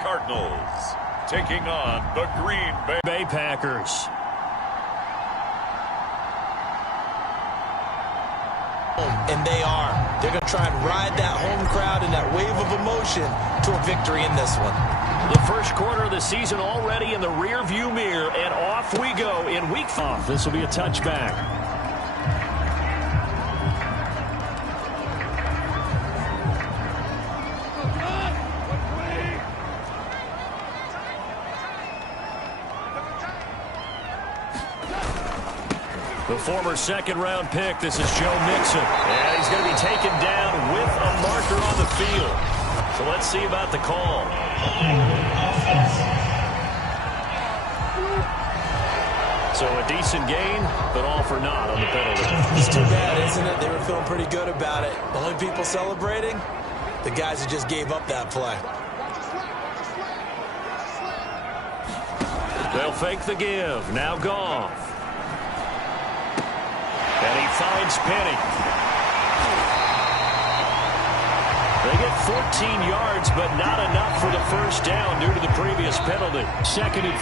Cardinals, taking on the Green Bay Packers. And they are. They're going to try and ride that home crowd and that wave of emotion to a victory in this one. The first quarter of the season already in the rear-view mirror, and off we go in week 5. This will be a touchback. The former second-round pick, this is Joe Mixon. And he's going to be taken down with a marker on the field. So let's see about the call. So a decent gain, but all for naught on the penalty. It's too bad, isn't it? They were feeling pretty good about it. The only people celebrating, the guys who just gave up that play. They'll fake the give. Now Goff. And he finds Penny. They get 14 yards, but not enough for the first down due to the previous penalty. 2nd and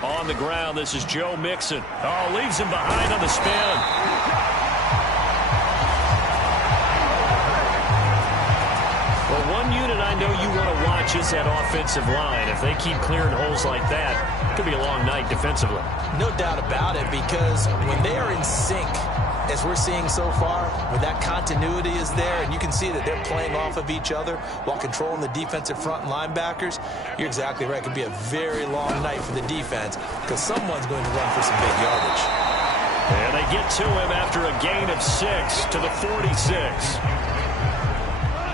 4. On the ground, this is Joe Mixon. Oh, leaves him behind on the spin. Well, one unit I know you want to watch is that offensive line. If they keep clearing holes like that, it could be a long night defensively. No doubt about it, because when they are in sync, as we're seeing so far, where that continuity is there, and you can see that they're playing off of each other while controlling the defensive front and linebackers, you're exactly right. It could be a very long night for the defense, because someone's going to run for some big yardage. And they get to him after a gain of 6 to the 46.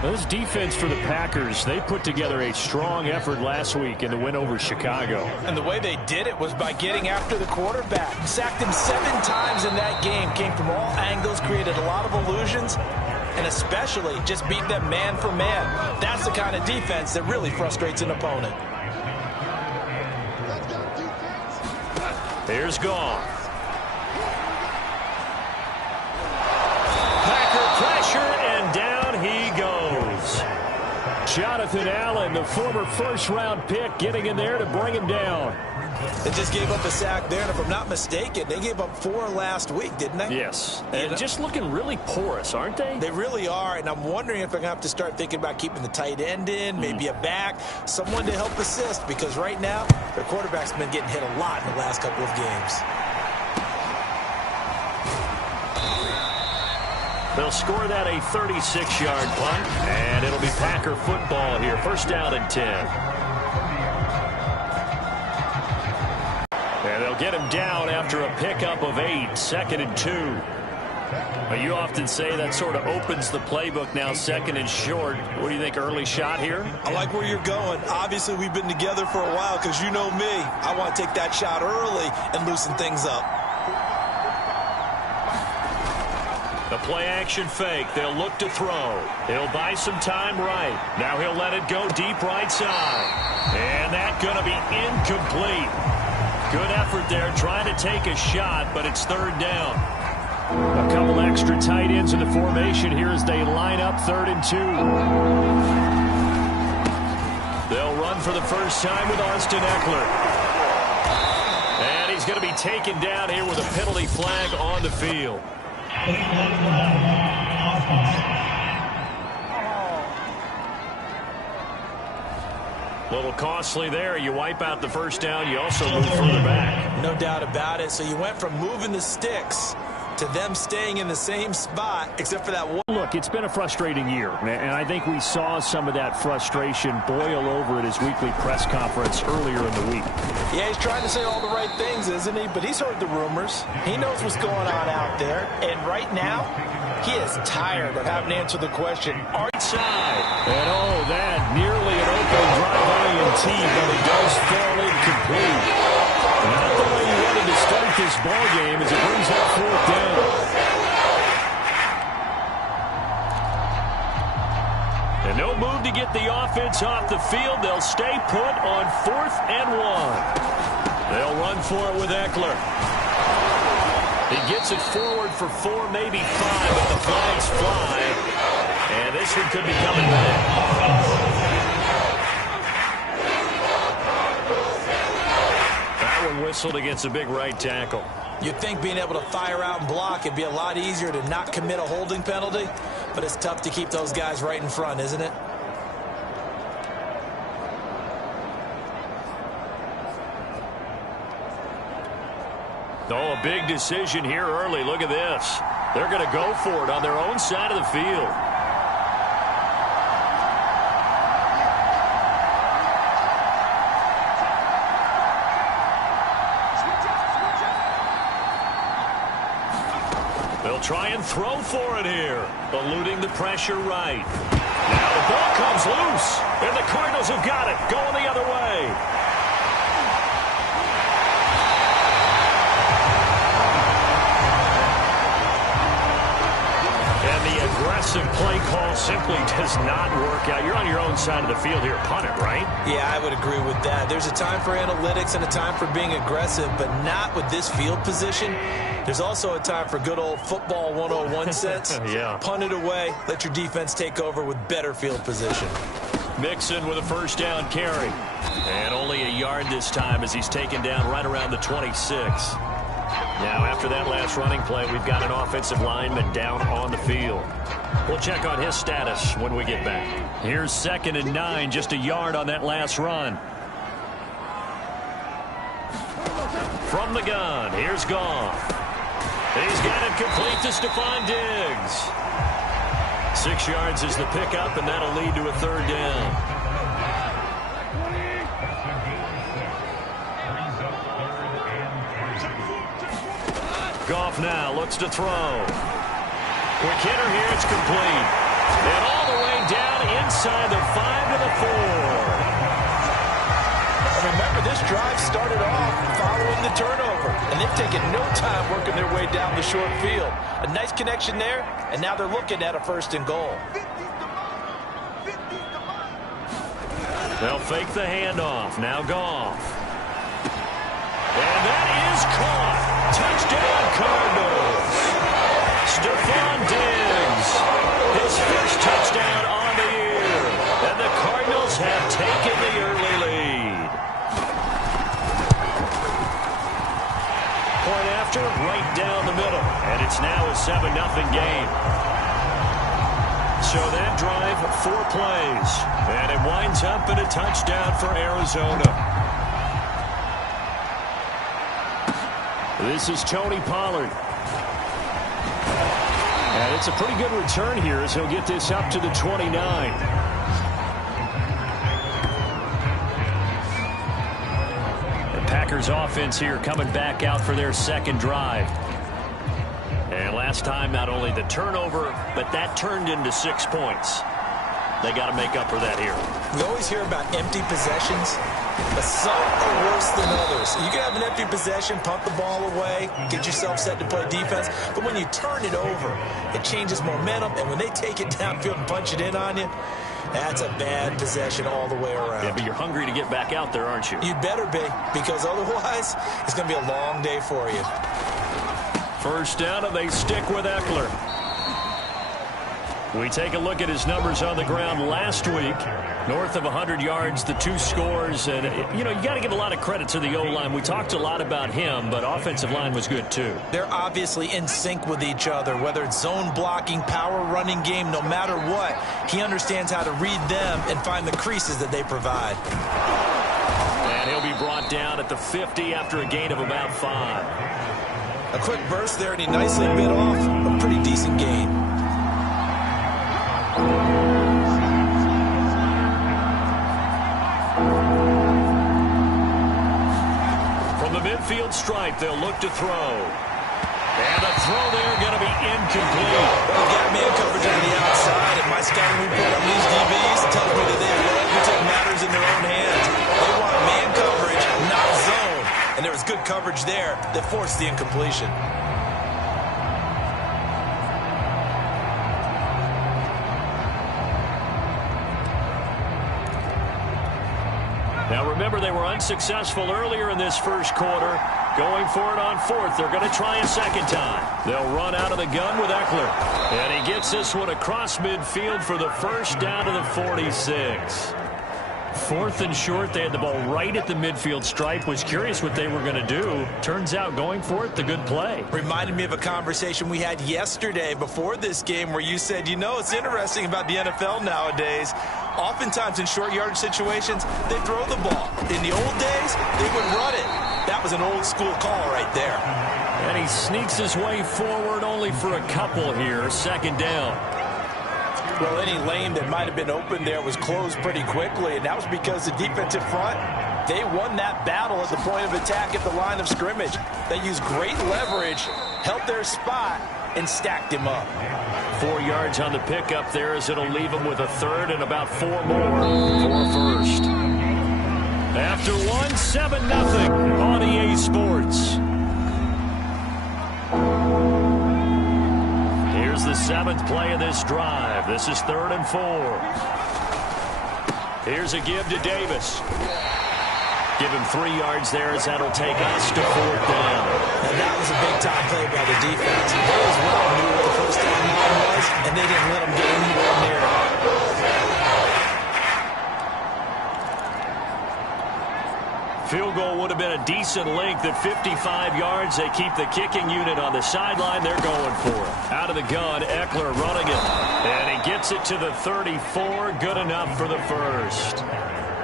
This defense for the Packers, they put together a strong effort last week in the win over Chicago. And the way they did it was by getting after the quarterback. Sacked him 7 times in that game. Came from all angles, created a lot of illusions, and especially just beat them man for man. That's the kind of defense that really frustrates an opponent. Here's Goff. Packer pressure, and down he goes. Jonathan Allen, the former first-round pick, getting in there to bring him down. They just gave up a sack there, and if I'm not mistaken, they gave up 4 last week, didn't they? Yes, and just looking really porous, aren't they? They really are, and I'm wondering if they're going to have to start thinking about keeping the tight end in, maybe a back, someone to help assist, because right now, their quarterback's been getting hit a lot in the last couple of games. They'll score that a 36-yard punt, and it'll be Packer football here. First down and 10. And they'll get him down after a pickup of 8, 2nd and 2. But you often say that sort of opens the playbook now, 2nd and short. What do you think, early shot here? I like where you're going. Obviously, we've been together for a while because you know me. I want to take that shot early and loosen things up. The play-action fake. They'll look to throw. He'll buy some time right. Now he'll let it go deep right side. And that's going to be incomplete. Good effort there trying to take a shot, but it's 3rd down. A couple extra tight ends in the formation here as they line up 3rd and 2. They'll run for the first time with Austin Eckler. And he's going to be taken down here with a penalty flag on the field. A little costly there. You wipe out the first down. You also move further back. No doubt about it. So you went from moving the sticks to them staying in the same spot, except for that one. Look, it's been a frustrating year, and I think we saw some of that frustration boil over at his weekly press conference earlier in the week. Yeah, he's trying to say all the right things, isn't he? But he's heard the rumors. He knows what's going on out there. And right now, he is tired of having to answer the question. Right side. And oh, that nearly an open drive INT, but it does fall incomplete. Not the way you wanted to start this ball game as it brings up 4th down. And no move to get the offense off the field. They'll stay put on 4th and 1. They'll run for it with Eckler. He gets it forward for 4, maybe 5, but the flag's This one could be coming back. That one whistled against a big right tackle. You'd think being able to fire out and block it'd be a lot easier to not commit a holding penalty, but it's tough to keep those guys right in front, isn't it? Oh, a big decision here early. Look at this. They're going to go for it on their own side of the field. They'll try and throw for it here, eluding the pressure right. Now the ball comes loose, and the Cardinals have got it, going the other way. Aggressive play call simply does not work out. You're on your own side of the field here. Punt it, right? Yeah, I would agree with that. There's a time for analytics and a time for being aggressive, but not with this field position. There's also a time for good old football 101 sense. Yeah. Punt it away. Let your defense take over with better field position. Mixon with a first down carry. And only a yard this time as he's taken down right around the 26. Now, after that last running play, we've got an offensive lineman down on the field. We'll check on his status when we get back. Here's 2nd and 9, just a yard on that last run. From the gun, here's Goff. He's got it complete to Stephon Diggs. 6 yards is the pickup, and that'll lead to a 3rd down. Goff now looks to throw. Quick hitter here, it's complete. And all the way down inside the 5 to the 4. Remember, this drive started off following the turnover, and they've taken no time working their way down the short field. A nice connection there, and now they're looking at a 1st and goal. They'll fake the handoff. Now Goff. And that is caught. Touchdown, Cardinals. Stephon Diggs, his first touchdown on the year. And the Cardinals have taken the early lead. Point after, right down the middle. And it's now a 7-0 game. So that drive, 4 plays. And it winds up in a touchdown for Arizona. This is Tony Pollard. And it's a pretty good return here as he'll get this up to the 29. The Packers offense here coming back out for their 2nd drive. And last time, not only the turnover, but that turned into 6 points. They got to make up for that here. We always hear about empty possessions, but some are worse than others. You can have an empty possession, punt the ball away, get yourself set to play defense, but when you turn it over, it changes momentum, and when they take it downfield and punch it in on you, that's a bad possession all the way around. Yeah, but you're hungry to get back out there, aren't you? You'd better be, because otherwise, it's going to be a long day for you. First down, and they stick with Eckler. We take a look at his numbers on the ground last week. North of 100 yards, the 2 scores. And, you got to give a lot of credit to the O-line. We talked a lot about him, but offensive line was good, too. They're obviously in sync with each other, whether it's zone blocking, power running game, no matter what. He understands how to read them and find the creases that they provide. And he'll be brought down at the 50 after a gain of about 5. A quick burst there, and he nicely bit off a pretty decent gain. From the midfield stripe, they'll look to throw. And the throw there going to be incomplete. Well, got man coverage on the outside, and my scouting report on these DBs tells me that they love to take matters in their own hands. They want man coverage, not zone. And there was good coverage there that forced the incompletion. Now remember, they were unsuccessful earlier in this first quarter. Going for it on fourth. They're going to try a second time. They'll run out of the gun with Eckler. And he gets this one across midfield for the first down to the 46. Fourth and short. They had the ball right at the midfield stripe. Was curious what they were going to do. Turns out going for it, the good play. Reminded me of a conversation we had yesterday before this game where you said, you know, it's interesting about the NFL nowadays. Oftentimes in short yardage situations, they throw the ball. In the old days, they would run it. That was an old school call right there. And he sneaks his way forward only for a couple here. Second down. Well, any lane that might have been open there was closed pretty quickly, and that was because the defensive front, they won that battle at the point of attack at the line of scrimmage. They used great leverage, held their spot, and stacked him up. 4 yards on the pickup there as it'll leave him with a third and about 4 more for a first. After 7-0 on EA Sports. Here's the 7th play of this drive. This is 3rd and 4. Here's a give to Davis. Give him 3 yards there as that'll take us to 4th down. And that was a big-time play by the defense. They as well knew where the first down line was, and they didn't let them get anywhere near it. Field goal would have been a decent length at 55 yards. They keep the kicking unit on the sideline. They're going for it. Out of the gun, Eckler running it. And he gets it to the 34. Good enough for the first.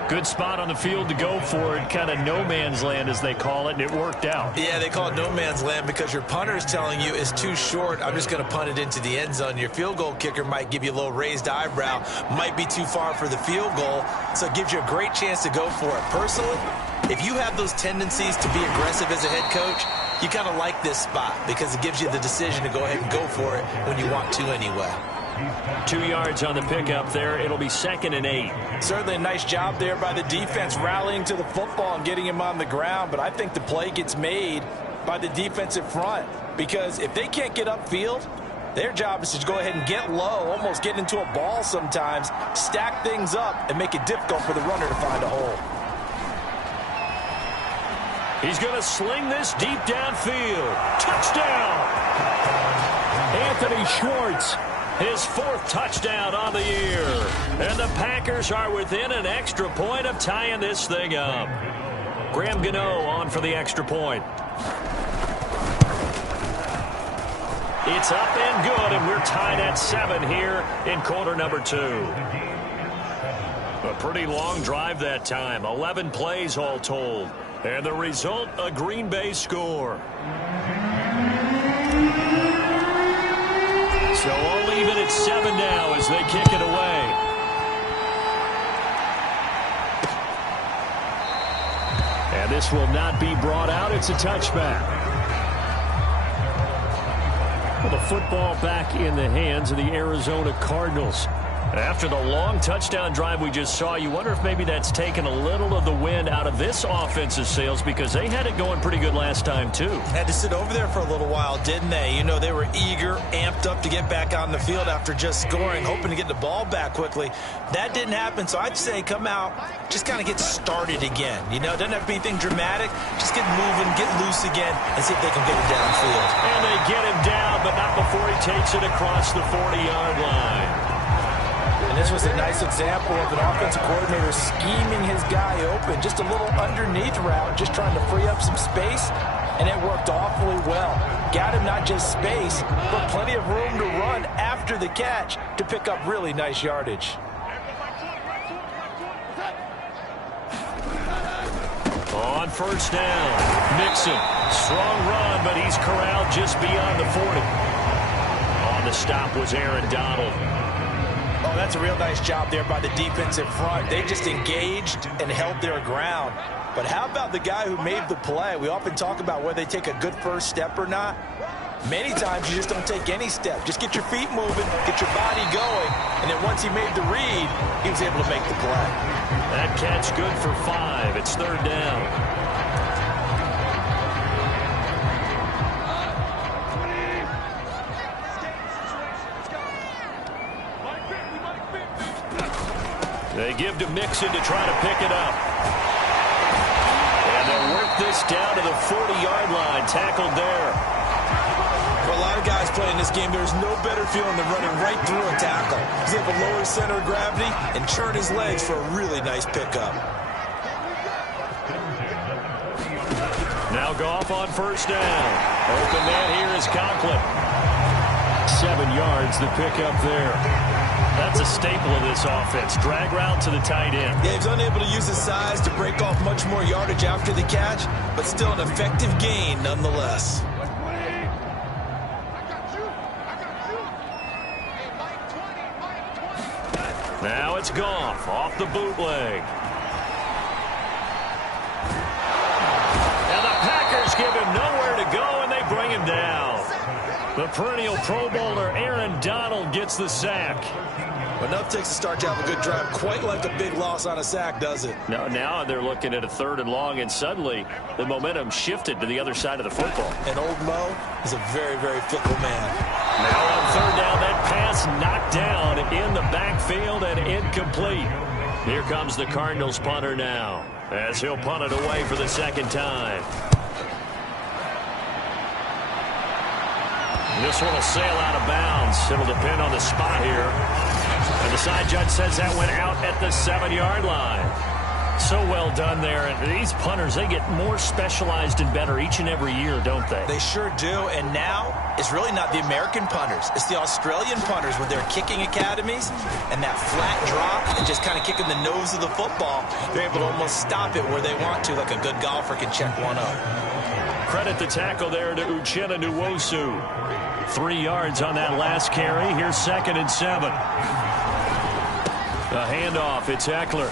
Good spot on the field to go for it. Kind of no man's land, as they call it, and it worked out. Yeah, they call it no man's land because your punter is telling you it's too short. I'm just going to punt it into the end zone. Your field goal kicker might give you a little raised eyebrow. Might be too far for the field goal, so it gives you a great chance to go for it. Personally, if you have those tendencies to be aggressive as a head coach, you kind of like this spot because it gives you the decision to go ahead and go for it when you want to anyway. 2 yards on the pickup there. It'll be 2nd and 8. Certainly a nice job there by the defense rallying to the football and getting him on the ground, but I think the play gets made by the defensive front because if they can't get upfield, their job is to go ahead and get low, almost get into a ball sometimes, stack things up, and make it difficult for the runner to find a hole. He's going to sling this deep downfield. Touchdown! Anthony Schwartz. His 4th touchdown on the year. And the Packers are within an extra point of tying this thing up. Graham Gano on for the extra point. It's up and good, and we're tied at 7 here in quarter number 2. A pretty long drive that time. 11 plays all told. And the result, a Green Bay score. So all even at 7 now as they kick it away. And this will not be brought out. It's a touchback. Well, the football back in the hands of the Arizona Cardinals. After the long touchdown drive we just saw, you wonder if maybe that's taken a little of the wind out of this offensive sails because they had it going pretty good last time, too. Had to sit over there for a little while, didn't they? You know, they were eager, amped up to get back on the field after just scoring, hoping to get the ball back quickly. That didn't happen, so I'd say come out, just kind of get started again. You know, it doesn't have to be anything dramatic. Just get moving, get loose again, and see if they can get it downfield. And they get him down, but not before he takes it across the 40-yard line. And this was a nice example of an offensive coordinator scheming his guy open. Just a little underneath route, just trying to free up some space, and it worked awfully well. Got him not just space, but plenty of room to run after the catch to pick up really nice yardage. On first down, Mixon. Strong run, but he's corralled just beyond the 40. On the stop was Aaron Donald. Oh, that's a real nice job there by the defensive front. They just engaged and held their ground. But how about the guy who made the play? We often talk about whether they take a good first step or not. Many times you just don't take any step. Just get your feet moving, get your body going, and then once he made the read, he was able to make the play. That catch good for 5. It's 3rd down. They give to Mixon to try to pick it up. And they'll work this down to the 40-yard line. Tackled there. For a lot of guys playing this game, there's no better feeling than running right through a tackle. He's able to lower his center of gravity and churn his legs for a really nice pickup. Now Goff on first down. Open man here is Conklin. 7 yards, the pickup there. That's a staple of this offense. Drag route to the tight end. Yeah, he's unable to use his size to break off much more yardage after the catch, but still an effective gain nonetheless. Now it's Goff off the bootleg. And the Packers give him nowhere to go, and they bring him down. The perennial Pro Bowler Aaron Donald gets the sack. Enough takes to start to have a good drive. Quite like a big loss on a sack, does it? No, now they're looking at a 3rd and long, and suddenly the momentum shifted to the other side of the football. And old Mo is a very, very fickle man. Now on 3rd down, that pass knocked down in the backfield and incomplete. Here comes the Cardinals punter now, as he'll punt it away for the 2nd time. This one will sail out of bounds. It'll depend on the spot here. And the side judge says that went out at the 7-yard line. So well done there. And these punters, they get more specialized and better each and every year, don't they? They sure do. And now it's really not the American punters. It's the Australian punters with their kicking academies and that flat drop and just kind of kicking the nose of the football. They're able to almost stop it where they want to, like a good golfer can check one up. Credit the tackle there to Uchenna Nwosu. 3 yards on that last carry. Here's 2nd and 7. A handoff. It's Eckler.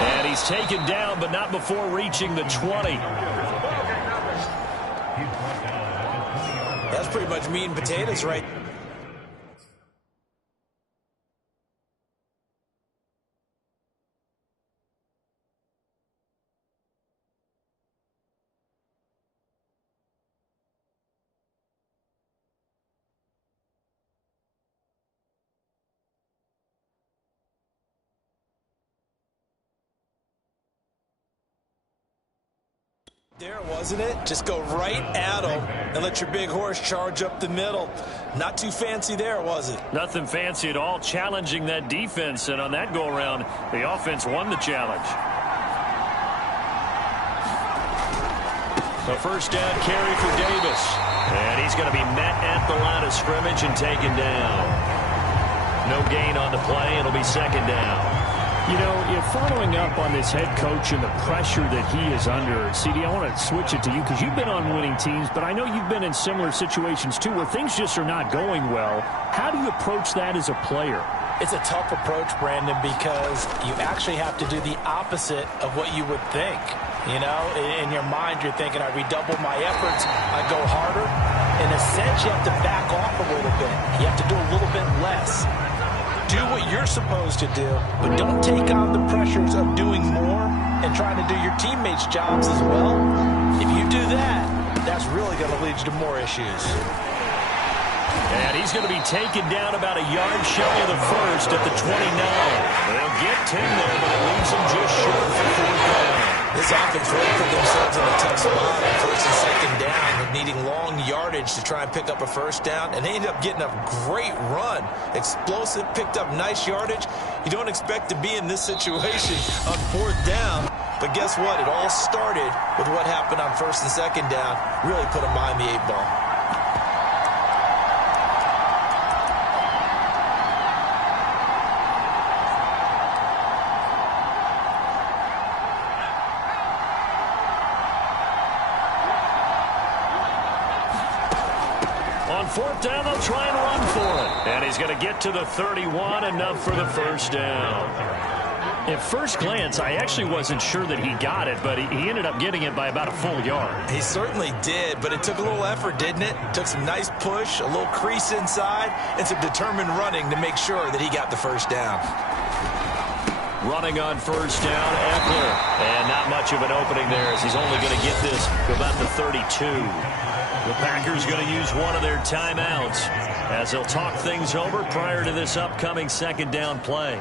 And he's taken down, but not before reaching the 20. That's pretty much meat and potatoes right. There, wasn't it? Just go right at him and let your big horse charge up the middle. Not too fancy there, was it? Nothing fancy at all, challenging that defense, and on that go-around, the offense won the challenge. A 1st down carry for Davis, and he's going to be met at the line of scrimmage and taken down. No gain on the play. It'll be 2nd down. You know, following up on this head coach and the pressure that he is under, CD, I want to switch it to you because you've been on winning teams, but I know you've been in similar situations too where things just are not going well. How do you approach that as a player? It's a tough approach, Brandon, because you actually have to do the opposite of what you would think. You know, in your mind, you're thinking, I redouble my efforts, I go harder. In a sense, you have to back off a little bit. You have to do a little bit less. Do what you're supposed to do, but don't take on the pressures of doing more and trying to do your teammates' jobs as well. If you do that, that's really going to lead you to more issues. And he's going to be taken down about a yard shy of the 1st at the 29. They'll get 10 there, but it leaves him just short for 4th down. This offense really put themselves in a tough spot on 1st and 2nd down, needing long yardage to try and pick up a 1st down, and they ended up getting a great run. Explosive, picked up nice yardage. You don't expect to be in this situation on 4th down, but guess what? It all started with what happened on 1st and 2nd down. Really put them behind the 8 ball. On 4th down, they'll try and run for it. And he's going to get to the 31, enough for the 1st down. At first glance, I actually wasn't sure that he got it, but he ended up getting it by about a full yard. He certainly did, but it took a little effort, didn't it? Took some nice push, a little crease inside, and some determined running to make sure that he got the 1st down. Running on 1st down, Eckler. And not much of an opening there as he's only going to get this to about the 32. The Packers going to use one of their timeouts as they'll talk things over prior to this upcoming 2nd down play.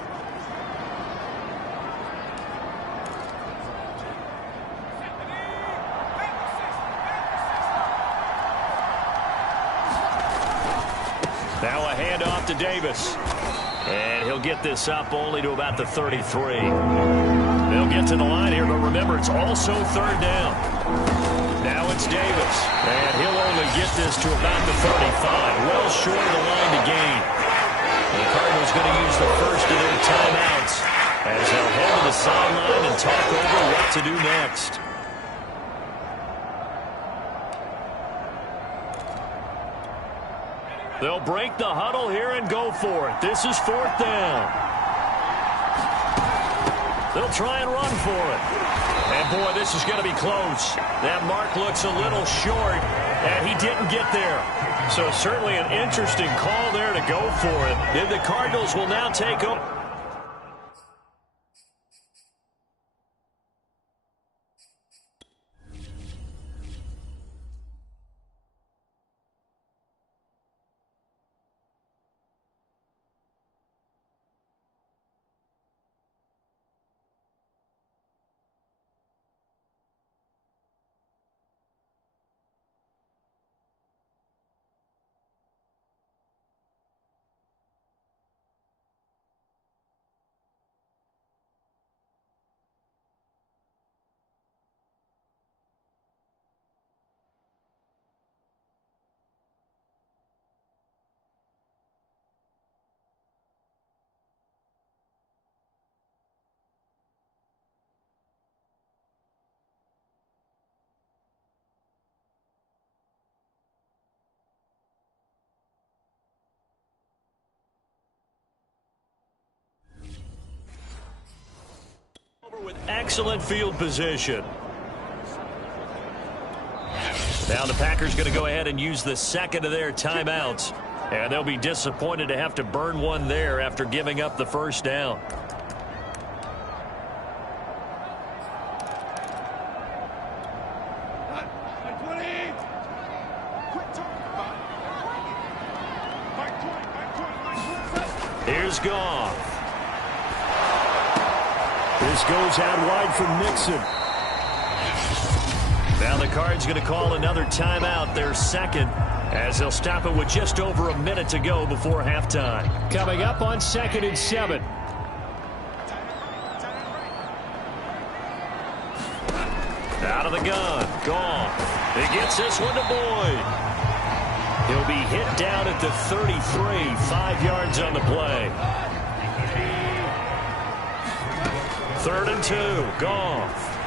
Now a handoff to Davis. And he'll get this up only to about the 33. They'll get to the line here, but remember, it's also third down. Now it's Davis, and he'll only get this to about the 35, well short of the line to gain. The Cardinals going to use the first of their timeouts as they'll head to the sideline and talk over what to do next. They'll break the huddle here and go for it. This is fourth down. They'll try and run for it. And, boy, this is going to be close. That mark looks a little short, and he didn't get there. So certainly an interesting call there to go for it. Then the Cardinals will now take over. With excellent field position. Now the Packers going to go ahead and use the second of their timeouts. And they'll be disappointed to have to burn one there after giving up the first down. Here's Goff. This goes out wide from Nixon. Now the Cards going to call another timeout, their second, as they'll stop it with just over a minute to go before halftime. Coming up on 2nd and 7. Out of the gun. Goff. He gets this one to Boyd. He'll be hit down at the 33, 5 yards on the play. 3rd and 2, Goff.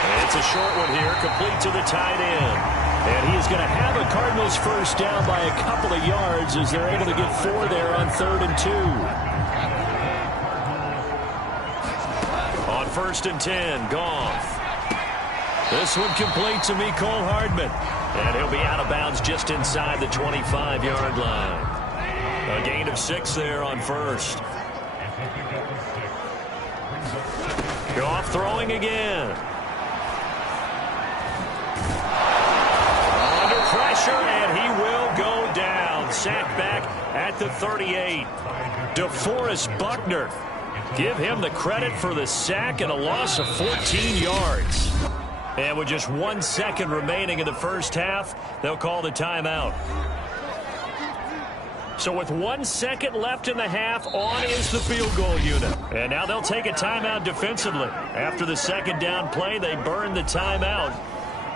And it's a short one here, complete to the tight end. And he is going to have a Cardinals first down by a couple of yards as they're able to get 4 there on 3rd and 2. On 1st and 10, Goff. This one complete to Mecole Hardman. And he'll be out of bounds just inside the 25-yard line. A gain of 6 there on 1st. Goff throwing again. Under pressure, and he will go down. Sacked back at the 38. DeForest Buckner. Give him the credit for the sack and a loss of 14 yards. And with just 1 second remaining in the first half, they'll call the timeout. So with 1 second left in the half, on is the field goal unit. And now they'll take a timeout defensively. After the second down play, they burn the timeout,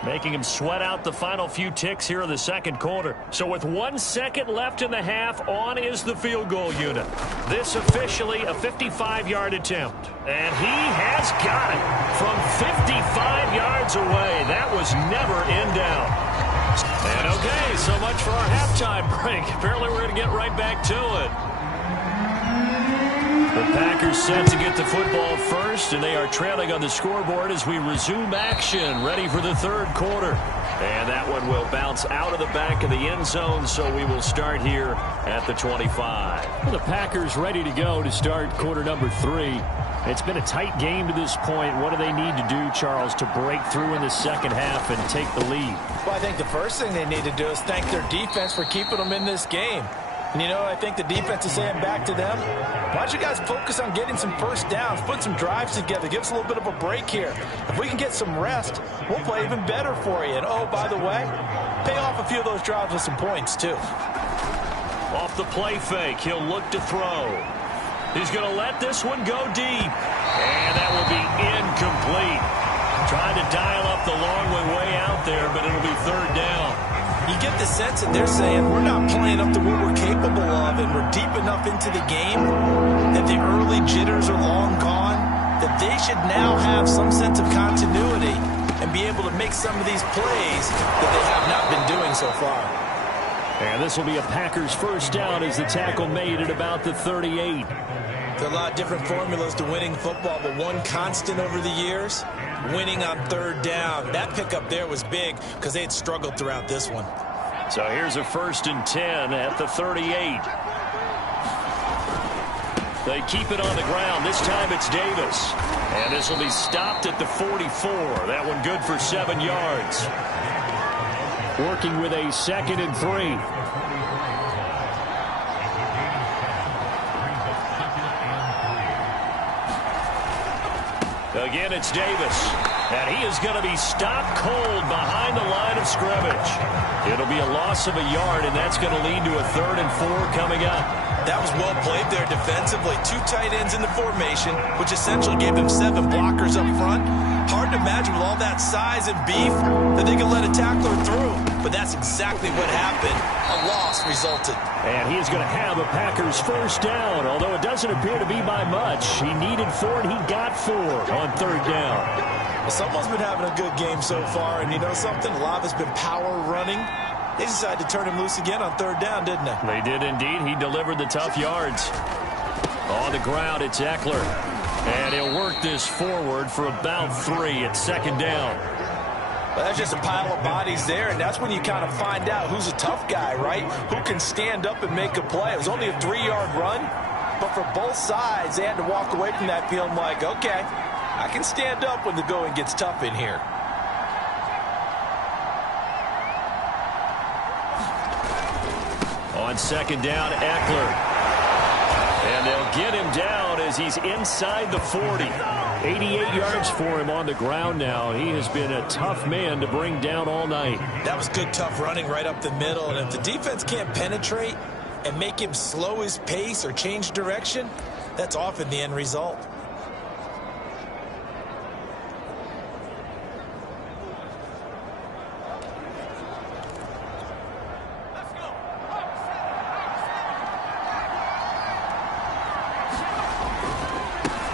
making him sweat out the final few ticks here in the second quarter. So with 1 second left in the half, on is the field goal unit. This officially a 55-yard attempt. And he has got it from 55 yards away. That was never in doubt. And okay, so much for our halftime break. Apparently we're going to get right back to it. The Packers set to get the football first, and they are trailing on the scoreboard as we resume action, ready for the third quarter. And that one will bounce out of the back of the end zone, so we will start here at the 25. Well, the Packers ready to go to start quarter number 3. It's been a tight game to this point. What do they need to do, Charles, to break through in the second half and take the lead? Well, I think the first thing they need to do is thank their defense for keeping them in this game. And, you know, I think the defense is saying back to them, why don't you guys focus on getting some first downs, put some drives together, give us a little bit of a break here. If we can get some rest, we'll play even better for you. And, oh, by the way, pay off a few of those drives with some points, too. off the play fake. He'll look to throw. He's going to let this one go deep. And that will be incomplete. Trying to dial up the long way out there, but it'll be third down. You get the sense that they're saying we're not playing up to what we're capable of, and we're deep enough into the game that the early jitters are long gone, that they should now have some sense of continuity and be able to make some of these plays that they have not been doing so far. And this will be a Packers first down as the tackle made at about the 38. There are a lot of different formulas to winning football, but one constant over the years, winning on third down. That pickup there was big because they had struggled throughout this one. So here's a 1st and 10 at the 38. They keep it on the ground. This time it's Davis. And this will be stopped at the 44. That one good for 7 yards. Working with a 2nd and 3. Again, it's Davis. And he is going to be stopped cold behind the line of scrimmage. It'll be a loss of a yard, and that's going to lead to a 3rd and 4 coming up. That was well played there defensively. 2 tight ends in the formation, which essentially gave them 7 blockers up front. Hard to imagine with all that size and beef that they could let a tackler through. But that's exactly what happened. A loss resulted. And he is going to have a Packers first down, although it doesn't appear to be by much. He needed 4, and he got 4 on 3rd down. Well, someone's been having a good game so far, and you know something? A lot of it's been power running. They decided to turn him loose again on 3rd down, didn't they? They did indeed. He delivered the tough yards. On the ground, it's Eckler. And he'll work this forward for about 3 at 2nd down. Well, that's just a pile of bodies there, and that's when you kind of find out who's a tough guy, right? Who can stand up and make a play. It was only a 3-yard run, but for both sides, they had to walk away from that feeling like, okay, I can stand up when the going gets tough in here. On 2nd down, Eckler. And they'll get him down as he's inside the 40. 88 yards for him on the ground now. He has been a tough man to bring down all night. That was good, tough running right up the middle. And if the defense can't penetrate and make him slow his pace or change direction, that's often the end result.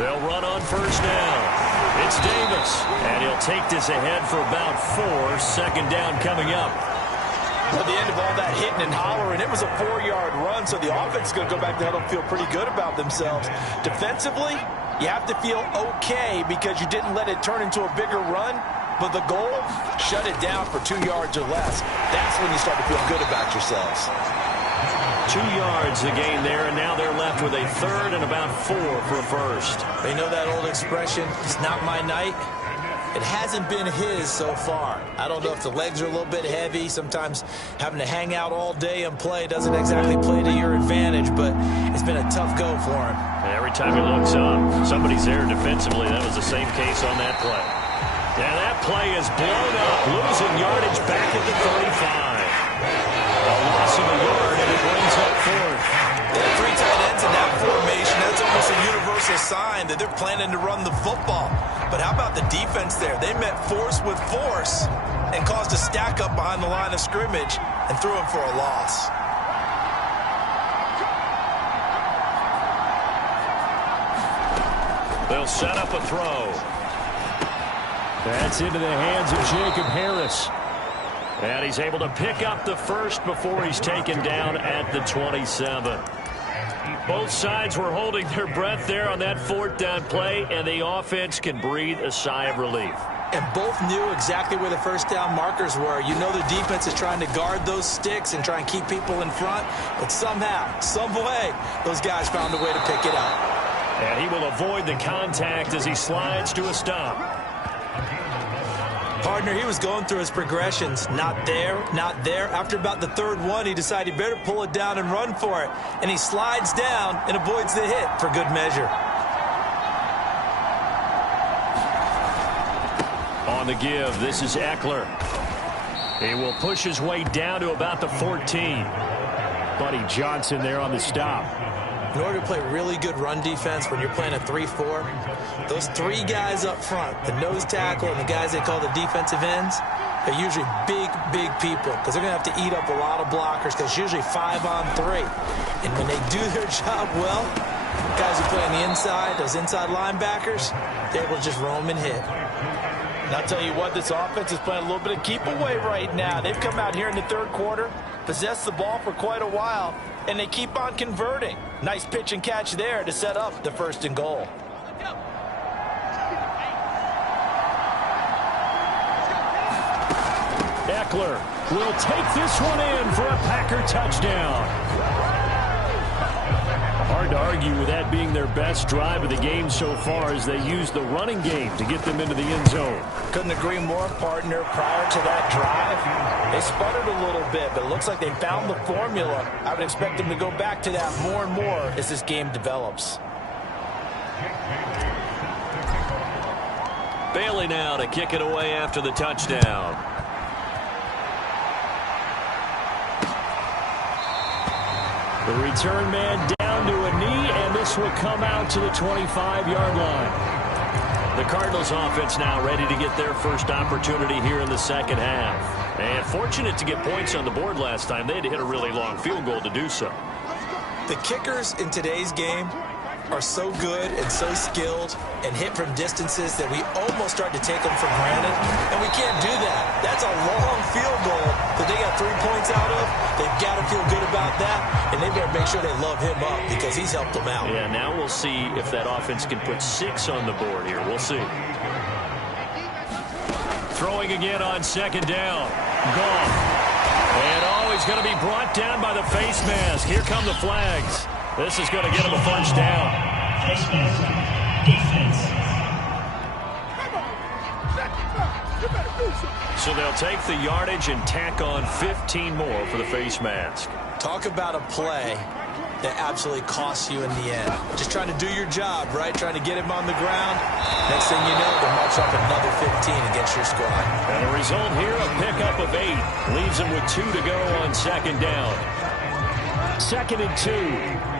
They'll run on 1st down. It's Davis. And he'll take this ahead for about 4. 2nd down coming up. At the end of all that hitting and hollering, it was a 4-yard run, so the offense is going to go back there and feel pretty good about themselves. Defensively, you have to feel okay because you didn't let it turn into a bigger run, but the goal, shut it down for 2 yards or less. That's when you start to feel good about yourselves. 2 yards the gain there, and now they're left with a 3rd and about 4 for a 1st. They know that old expression, it's not my night. It hasn't been his so far. I don't know if the legs are a little bit heavy. Sometimes having to hang out all day and play doesn't exactly play to your advantage, but it's been a tough go for him. And every time he looks up, somebody's there defensively. That was the same case on that play. And that play is blown up, losing yardage back at the 35. A loss of a yard, and it brings up 4th. There are 3 tight ends in that formation. That's almost a universal sign that they're planning to run the football. But how about the defense there? They met force with force and caused a stack up behind the line of scrimmage and threw him for a loss. They'll set up a throw. That's into the hands of Jacob Harris. And he's able to pick up the 1st before he's taken down at the 27. Both sides were holding their breath there on that 4th down play, and the offense can breathe a sigh of relief. And both knew exactly where the 1st down markers were. You know the defense is trying to guard those sticks and try and keep people in front, but somehow, some way, those guys found a way to pick it up. And he will avoid the contact as he slides to a stop. Partner, he was going through his progressions. Not there, not there. After about the 3rd one, he decided he better pull it down and run for it. And he slides down and avoids the hit for good measure. On the give, this is Eckler. He will push his way down to about the 14. Buddy Johnson there on the stop. In order to play really good run defense when you're playing a 3-4, those three guys up front, the nose tackle and the guys they call the defensive ends, they're usually big people because they're going to have to eat up a lot of blockers because it's usually 5-on-3. And when they do their job well, guys who play on the inside, those inside linebackers, they're able to just roam and hit. And I'll tell you what, this offense is playing a little bit of keep away right now. They've come out here in the third quarter, possessed the ball for quite a while, and they keep on converting. Nice pitch and catch there to set up the 1st and goal. Eckler will take this one in for a Packer touchdown. Hard to argue with that being their best drive of the game so far as they use the running game to get them into the end zone. Couldn't agree more, partner. Prior to that drive, they sputtered a little bit, but it looks like they found the formula. I would expect them to go back to that more and more as this game develops. Bailey now to kick it away after the touchdown. The return man down to a knee, and this will come out to the 25-yard line. The Cardinals offense now ready to get their first opportunity here in the second half. And fortunate to get points on the board last time. They had to hit a really long field goal to do so. The kickers in today's game are so good and so skilled and hit from distances that we almost start to take them for granted, and we can't do that. That's a long field goal that they got 3 points out of. They've got to feel good about that, and they better make sure they love him up because he's helped them out. Yeah, now we'll see if that offense can put 6 on the board here. We'll see. Throwing again on 2nd down. Gone. And he's going to be brought down by the face mask. Here come the flags. This is going to get him a 1st down. So they'll take the yardage and tack on 15 more for the face mask. Talk about a play that absolutely costs you in the end. Just trying to do your job, right? Trying to get him on the ground. Next thing you know, they march up another 15 against your squad. And the result here, a pickup of 8. Leaves them with 2 to go on 2nd down. 2nd and 2.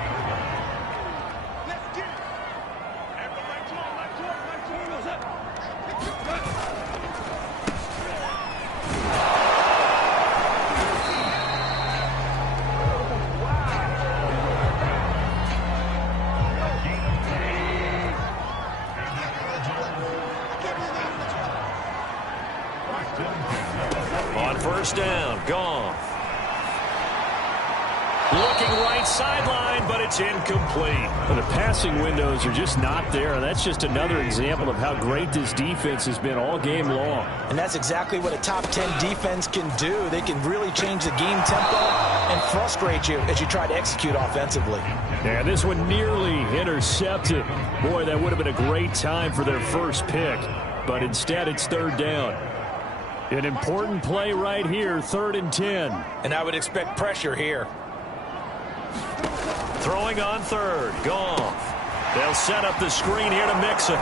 On 1st down, Goff. Looking right sideline, but it's incomplete. Well, the passing windows are just not there, and that's just another example of how great this defense has been all game long. And that's exactly what a top 10 defense can do. They can really change the game tempo and frustrate you as you try to execute offensively. Yeah, this one nearly intercepted. Boy, that would have been a great time for their first pick, but instead it's 3rd down. An important play right here, 3rd and 10. And I would expect pressure here. Throwing on 3rd, Goff. They'll set up the screen here to Mixon.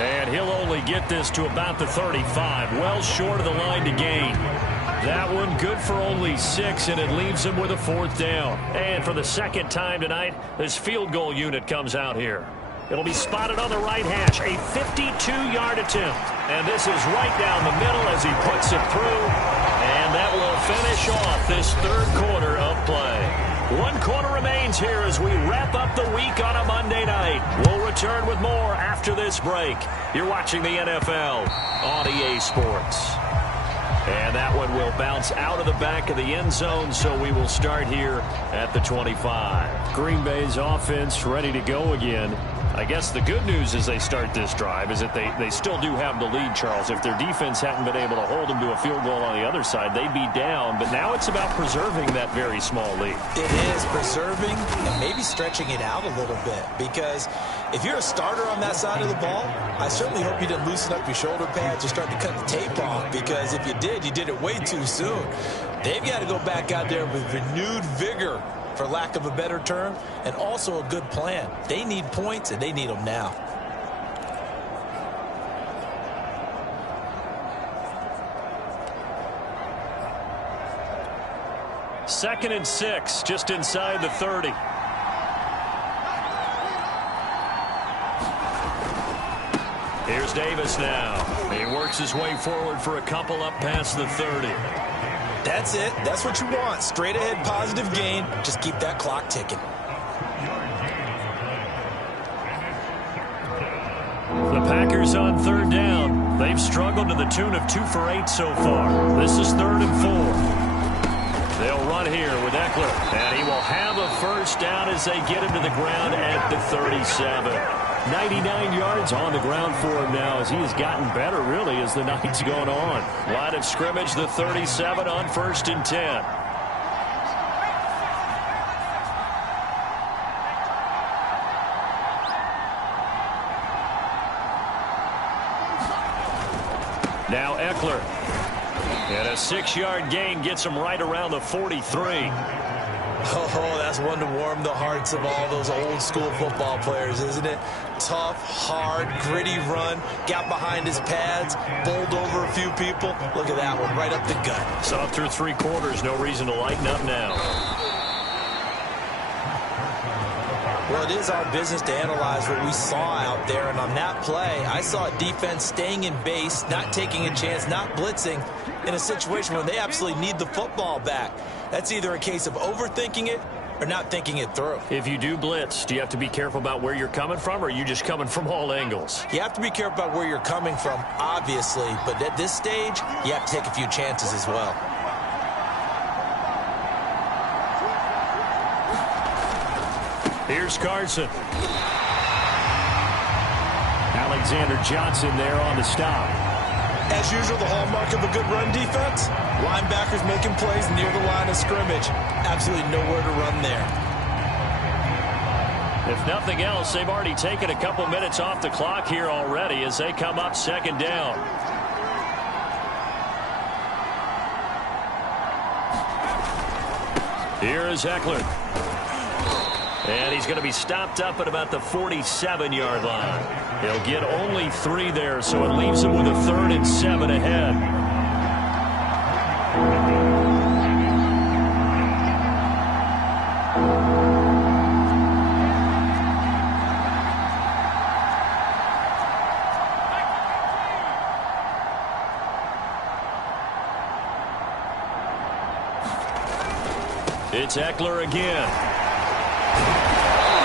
And he'll only get this to about the 35, well short of the line to gain. That one good for only 6, and it leaves him with a 4th down. And for the 2nd time tonight, this field goal unit comes out here. It'll be spotted on the right hash, a 52-yard attempt. And this is right down the middle as he puts it through. And that will finish off this 3rd quarter of play. 1 quarter remains here as we wrap up the week on a Monday night. We'll return with more after this break. You're watching the NFL on EA Sports. And that one will bounce out of the back of the end zone, so we will start here at the 25. Green Bay's offense ready to go again. I guess the good news as they start this drive is that they still do have the lead, Charles. If their defense hadn't been able to hold them to a field goal on the other side, they'd be down. But now it's about preserving that very small lead. It is preserving and maybe stretching it out a little bit, because if you're a starter on that side of the ball, I certainly hope you didn't loosen up your shoulder pads or start to cut the tape off, because if you did it way too soon. They've got to go back out there with renewed vigor, for lack of a better term, and also a good plan. They need points, and they need them now. 2nd and 6, just inside the 30. Here's Davis now. He works his way forward for a couple up past the 30. That's it. That's what you want. Straight ahead positive gain. Just keep that clock ticking. The Packers on 3rd down. They've struggled to the tune of 2 for 8 so far. This is 3rd and 4. They'll run here with Eckler, and he will have a first down as they get him to the ground at the 37. 99 yards on the ground for him now as he has gotten better, really, as the night's gone on. Line of scrimmage, the 37 on 1st and 10. Now Eckler. And a 6-yard gain gets him right around the 43. Oh, that's one to warm the hearts of all those old-school football players, isn't it? Tough, hard, gritty run. Got behind his pads, bowled over a few people. Look at that one, right up the gut. So through 3 quarters, no reason to lighten up now. Well, it is our business to analyze what we saw out there, and on that play, I saw a defense staying in base, not taking a chance, not blitzing, in a situation where they absolutely need the football back. That's either a case of overthinking it or not thinking it through. If you do blitz, do you have to be careful about where you're coming from, or are you just coming from all angles? You have to be careful about where you're coming from, obviously, but at this stage, you have to take a few chances as well. Here's Carson. Alexander Johnson there on the stop. As usual, the hallmark of a good run defense, linebackers making plays near the line of scrimmage. Absolutely nowhere to run there. If nothing else, they've already taken a couple minutes off the clock here already as they come up 2nd down. Here is Eckler. And he's going to be stopped up at about the 47-yard line. He'll get only 3 there, so it leaves him with a 3rd and 7 ahead. It's Eckler again.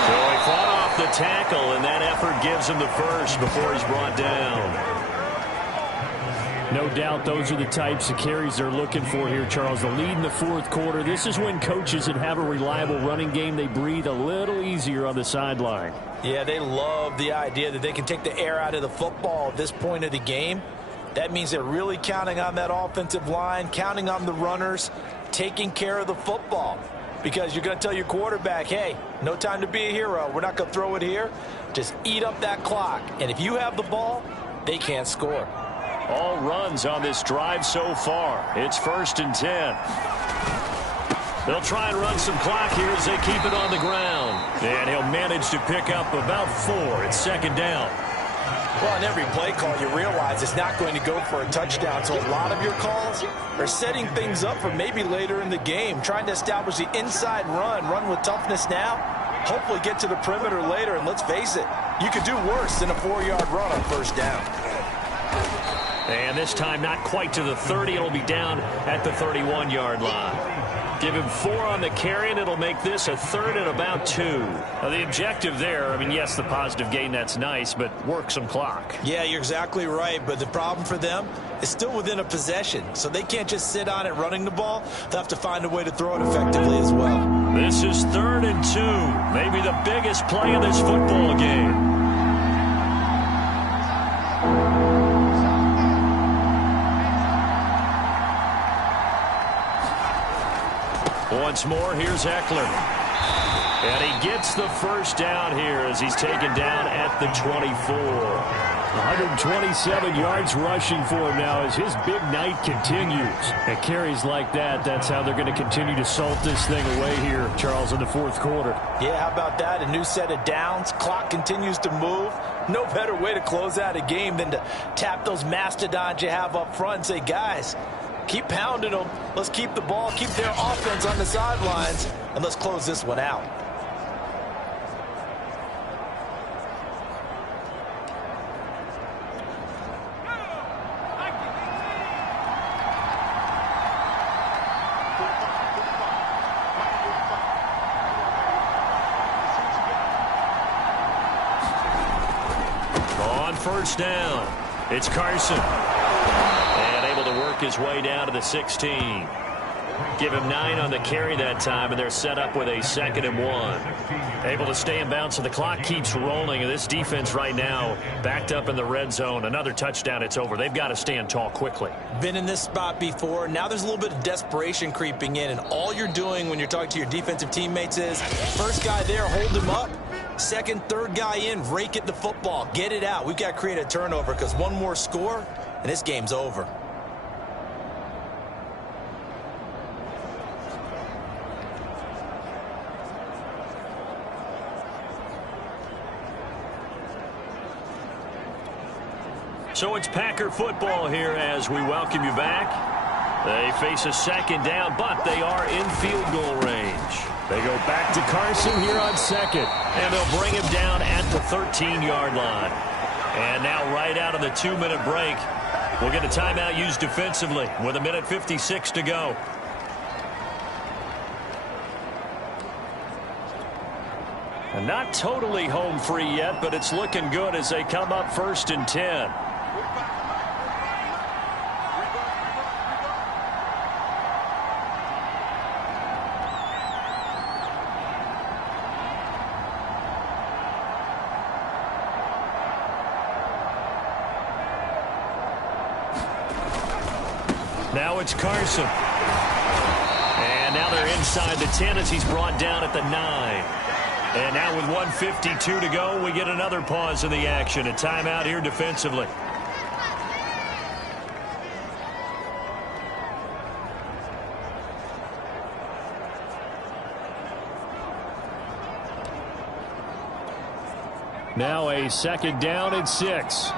So he fought off the tackle, and that effort gives him the first before he's brought down. No doubt those are the types of carries they're looking for here, Charles. The lead in the 4th quarter. This is when coaches that have a reliable running game, they breathe a little easier on the sideline. Yeah, they love the idea that they can take the air out of the football at this point of the game. That means they're really counting on that offensive line, counting on the runners, taking care of the football. Because you're going to tell your quarterback, hey, no time to be a hero. We're not going to throw it here. Just eat up that clock. And if you have the ball, they can't score. All runs on this drive so far. It's 1st and 10. They'll try and run some clock here as they keep it on the ground. And he'll manage to pick up about 4. It's 2nd down. Well, on every play call, you realize it's not going to go for a touchdown. So a lot of your calls are setting things up for maybe later in the game, trying to establish the inside run with toughness now, hopefully get to the perimeter later. And let's face it, you could do worse than a 4-yard run on 1st down. And this time not quite to the 30. It'll be down at the 31-yard line. Give him 4 on the carry, and it'll make this a 3rd and about 2. Now, the objective there, I mean, yes, the positive gain, that's nice, but work some clock. Yeah, you're exactly right, but the problem for them is still within a possession, so they can't just sit on it running the ball. They'll have to find a way to throw it effectively as well. This is 3rd and 2, maybe the biggest play of this football game. Once more, here's Eckler. And he gets the first down here as he's taken down at the 24. 127 yards rushing for him now as his big night continues. At carries like that, that's how they're going to continue to salt this thing away here, Charles, in the 4th quarter. Yeah, how about that? A new set of downs. Clock continues to move. No better way to close out a game than to tap those mastodons you have up front and say, guys, Keep pounding them. Let's keep the ball, keep their offense on the sidelines, and let's close this one out. On first down, it's Carson. And able to work his way down to the 16. Give him 9 on the carry that time, and they're set up with a 2nd and 1. Able to stay in bounds, so the clock keeps rolling, and this defense right now backed up in the red zone. Another touchdown, it's over. They've got to stand tall quickly. Been in this spot before. Now there's a little bit of desperation creeping in, and all you're doing when you're talking to your defensive teammates is, first guy there, hold him up. Second, third guy in, rake at the football. Get it out. We've got to create a turnover because one more score, and this game's over. So it's Packer football here as we welcome you back. They face a 2nd down, but they are in field goal range. They go back to Carson here on 2nd. And they'll bring him down at the 13-yard line. And now right out of the 2-minute break, we'll get a timeout used defensively with 1:56 to go. And not totally home free yet, but it's looking good as they come up 1st and 10. Now it's Carson. And now they're inside the 10 as he's brought down at the 9. And now with 1:52 to go, we get another pause in the action. A timeout here defensively. Now a 2nd down and 6.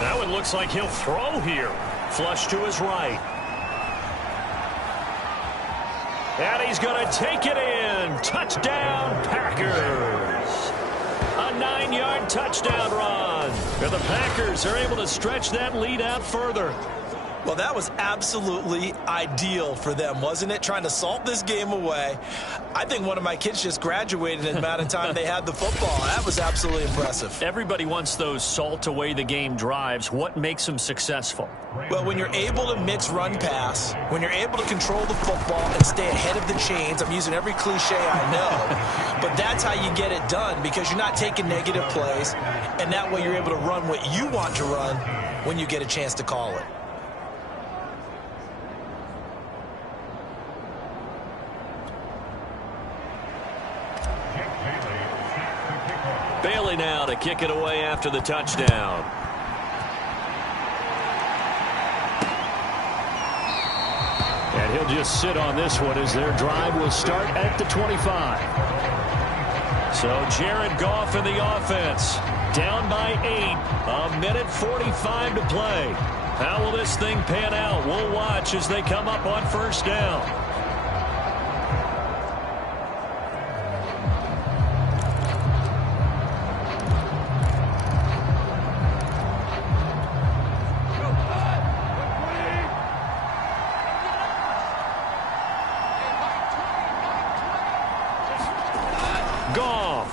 That one looks like he'll throw here. Flush to his right. And he's going to take it in. Touchdown, Packers. A 9-yard touchdown run. And the Packers are able to stretch that lead out further. Well, that was absolutely ideal for them, wasn't it? Trying to salt this game away. I think one of my kids just graduated in the amount of time they had the football. That was absolutely impressive. Everybody wants those salt away the game drives. What makes them successful? Well, when you're able to mix run-pass, when you're able to control the football and stay ahead of the chains, I'm using every cliche I know, but that's how you get it done because you're not taking negative plays, and that way you're able to run what you want to run when you get a chance to call it. Bailey now to kick it away after the touchdown. And he'll just sit on this one as their drive will start at the 25. So Jared Goff in the offense. Down by 8. 1:45 to play. How will this thing pan out? We'll watch as they come up on 1st down. Goff.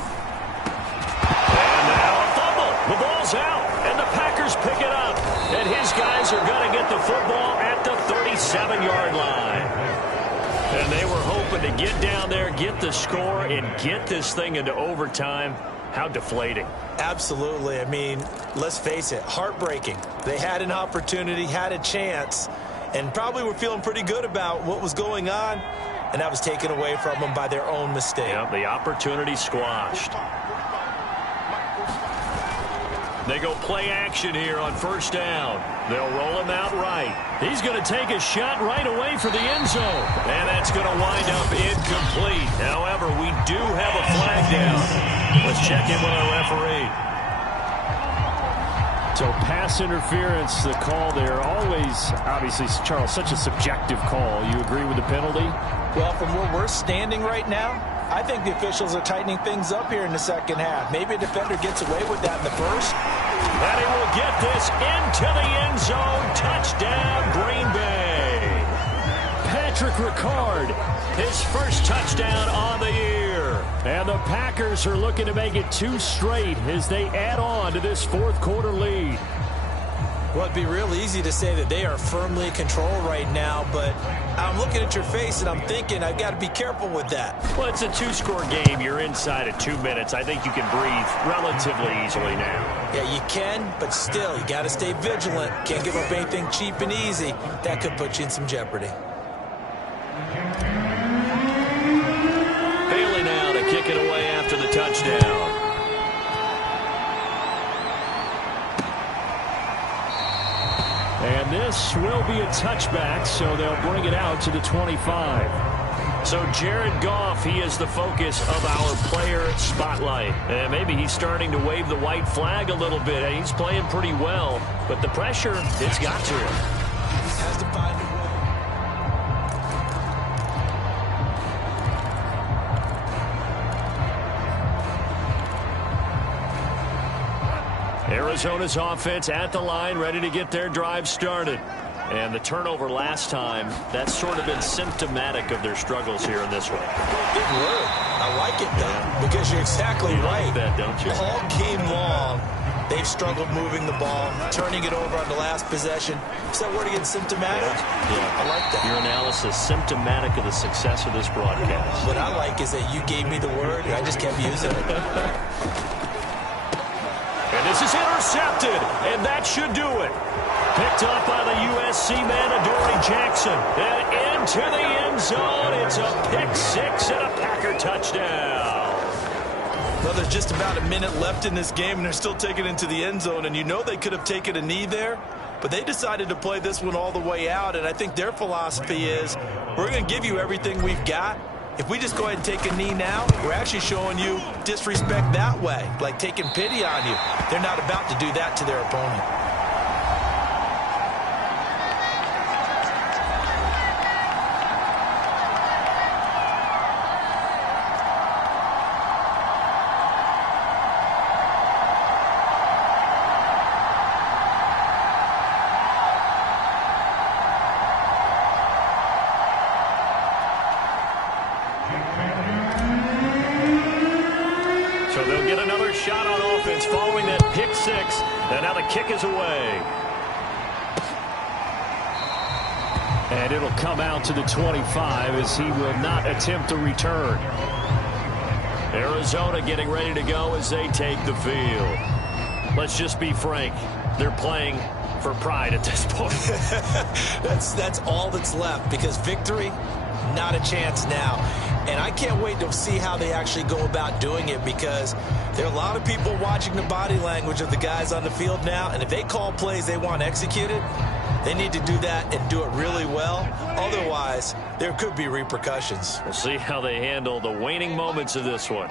And now a fumble. The ball's out, and the Packers pick it up. And his guys are going to get the football at the 37-yard line. And they were hoping to get down there, get the score, and get this thing into overtime. How deflating. Absolutely. I mean, let's face it, heartbreaking. They had an opportunity, had a chance, and probably were feeling pretty good about what was going on. And that was taken away from them by their own mistake. Yep, the opportunity squashed. They go play action here on first down. They'll roll him out right. He's going to take a shot right away for the end zone. And that's going to wind up incomplete. However, we do have a flag down. Let's check in with our referee. So pass interference, the call there, always, obviously, Charles, such a subjective call. You agree with the penalty? Well, from where we're standing right now, I think the officials are tightening things up here in the second half. Maybe a defender gets away with that in the first. And he will get this into the end zone. Touchdown, Green Bay. Patrick Ricard, His first touchdown on the year. and the Packers are looking to make it 2 straight as they add on to this fourth quarter lead. Well, it'd be real easy to say that they are firmly in control right now, but I'm looking at your face and I'm thinking I've got to be careful with that. Well, it's a 2-score game. You're inside of 2 minutes. I think you can breathe relatively easily now. Yeah, you can, but still, you got to stay vigilant. Can't give up anything cheap and easy. That could put you in some jeopardy. Bailey now to kick it away after the touchdown. And this will be a touchback, so they'll bring it out to the 25. So Jared Goff, he is the focus of our player spotlight. And maybe he's starting to wave the white flag a little bit. He's playing pretty well, but the pressure, it's got to him. Has to find a way. Arizona's offense at the line, ready to get their drive started. And the turnover last time, that's sort of been symptomatic of their struggles here in this one. Big word. I like it, though, because you're exactly right. Like that, don't you? All game long, they've struggled moving the ball, turning it over on the last possession. Is that word again, symptomatic? Yeah. I like that. Your analysis, symptomatic of the success of this broadcast. What I like is that you gave me the word, and I just kept using it. And this is intercepted, and that should do it. Picked up by the USC man, Adoree Jackson. And into the end zone. It's a pick six and a Packer touchdown. Well, there's just about a minute left in this game, and they're still taking it into the end zone. And you know they could have taken a knee there, but they decided to play this one all the way out. And I think their philosophy is, we're going to give you everything we've got. If we just go ahead and take a knee now, we're actually showing you disrespect that way, like taking pity on you. They're not about to do that to their opponent. So they'll get another shot on offense following that pick six. And now the kick is away. And it'll come out to the 25 as he will not attempt a return. Arizona getting ready to go as they take the field. Let's just be frank. They're playing for pride at this point. That's all that's left, because victory, not a chance now. And I can't wait to see how they actually go about doing it, because there are a lot of people watching the body language of the guys on the field now, and if they call plays they want executed, they need to do that and do it really well. Otherwise, there could be repercussions. We'll see how they handle the waning moments of this one.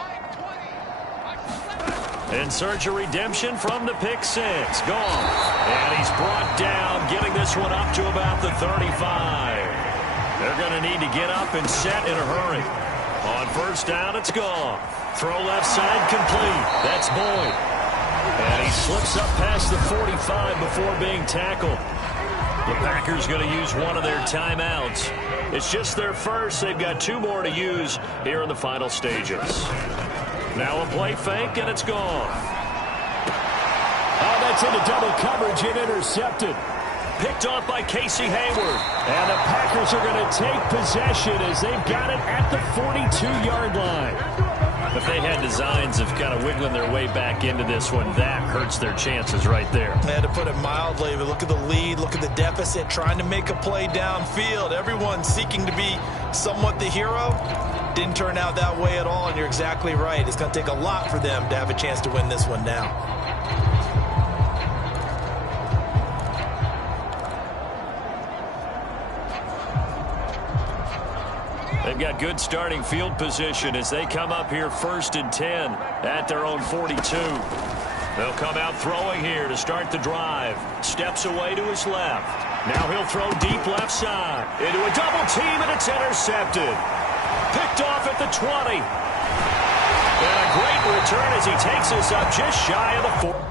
In search of redemption from the pick six. Gone. And he's brought down, getting this one up to about the 35. They're going to need to get up and set in a hurry. On first down, it's gone. Throw left side complete. That's Boyd. And he slips up past the 45 before being tackled. The Packers going to use one of their timeouts. It's just their first. They've got 2 more to use here in the final stages. Now a play fake, and it's gone. Oh, that's into double coverage and intercepted. Picked off by Casey Hayward. And the Packers are going to take possession as they've got it at the 42-yard line. If they had designs of kind of wiggling their way back into this one, that hurts their chances right there. I had to put it mildly, but look at the lead, look at the deficit, trying to make a play downfield. Everyone seeking to be somewhat the hero. Didn't turn out that way at all, and you're exactly right. It's going to take a lot for them to have a chance to win this one now. they've got good starting field position as they come up here 1st and 10 at their own 42. They'll come out throwing here to start the drive. Steps away to his left. Now he'll throw deep left side into a double team, and it's intercepted. Picked off at the 20. And a great return as he takes us up just shy of the 45.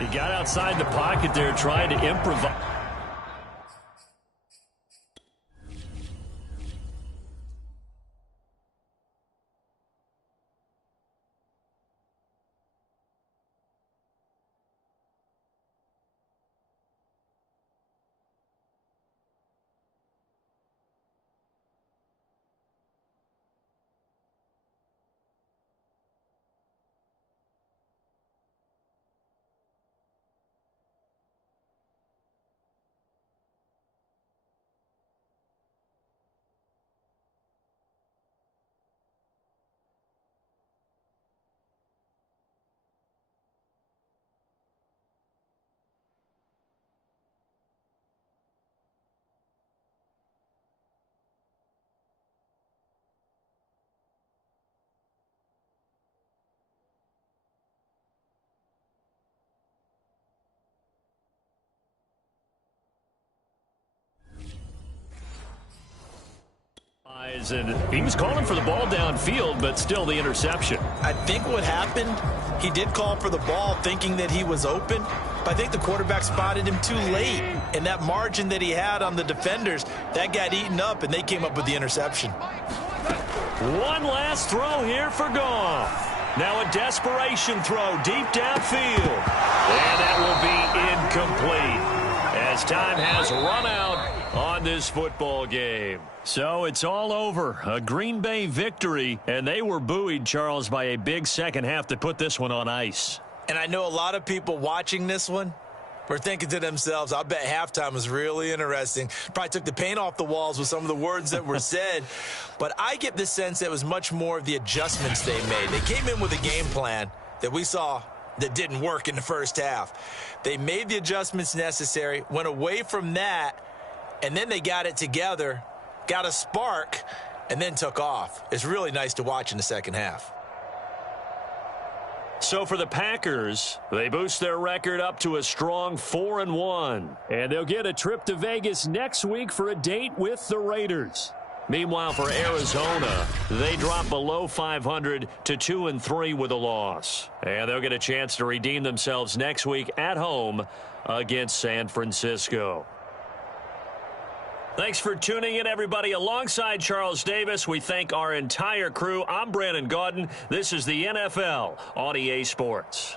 He got outside the pocket there trying to improvise. And he was calling for the ball downfield, but still the interception. I think what happened, he did call for the ball thinking that he was open, but I think the quarterback spotted him too late. And that margin that he had on the defenders, that got eaten up, and they came up with the interception. One last throw here for Goff. Now a desperation throw deep downfield. And that will be incomplete as time has run out on this football game. So it's all over. A Green Bay victory, and they were buoyed, Charles, by a big second half to put this one on ice. And I know a lot of people watching this one were thinking to themselves, I bet halftime was really interesting. Probably took the paint off the walls with some of the words that were said. But I get the sense that it was much more of the adjustments they made. They came in with a game plan that we saw that didn't work in the first half. They made the adjustments necessary, went away from that, and then they got it together, got a spark, and then took off. It's really nice to watch in the second half. So for the Packers, they boost their record up to a strong 4-1. And they'll get a trip to Vegas next week for a date with the Raiders. Meanwhile, for Arizona, they drop below 500 to 2-3 with a loss. And they'll get a chance to redeem themselves next week at home against San Francisco. Thanks for tuning in, everybody. Alongside Charles Davis, we thank our entire crew. I'm Brandon Gaudin. This is the NFL on EA Sports.